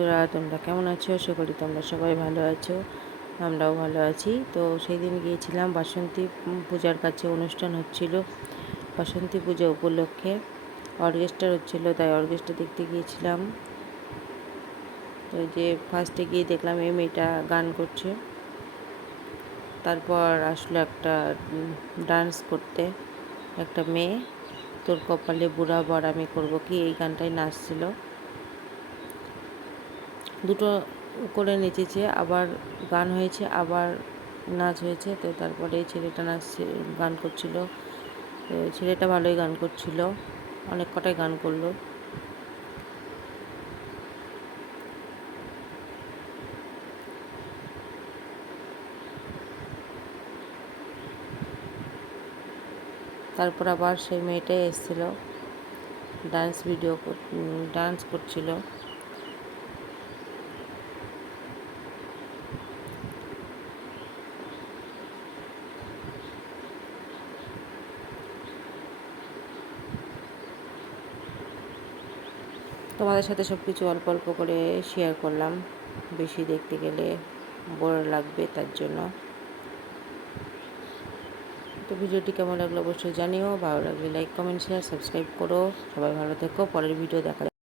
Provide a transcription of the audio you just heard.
বন্ধুরা, তোমরা কেমন আছো? আশা করি তোমরা সবাই ভালো আছো, আমরাও ভালো আছি। তো সেই দিন গিয়েছিলাম, বাসন্তী পূজার কাছে অনুষ্ঠান হচ্ছিল, বাসন্তী পূজা উপলক্ষে। অর্কেস্ট্রা হচ্ছিল, তাই অর্কেস্ট্রা দেখতে গিয়েছিলাম। তো যে ফার্স্টে গিয়ে দেখলাম এই মেয়েটা গান করছে। তারপর আসলো একটা ডান্স করতে, একটা মেয়ে। তোর কপালে বুড়া বর, আমি করব কি? এই গানটাই নাচছিল। দুটো করে নেচেছে, আবার গান হয়েছে, আবার নাচ হয়েছে। তো তারপরে ছেলেটা নাচছে গান করছিল। ছেলেটা ভালোই গান করছিল, অনেক কটাই গান করল। তারপর আবার সেই মেয়েটাই এসেছিল ডান্স ভিডিও ডান্স করছিল। তোমাদের সাথে সব কিছু অল্প অল্প করে শেয়ার করলাম। বেশি দেখতে গেলে বড় লাগবে তার জন্য। তো ভিডিওটি কেমন লাগল অবশ্যই জানিও। ভালো লাগলে লাইক কমেন্ট শেয়ার সাবস্ক্রাইব করো। সবাই ভালো থেকো। পরের ভিডিও দেখা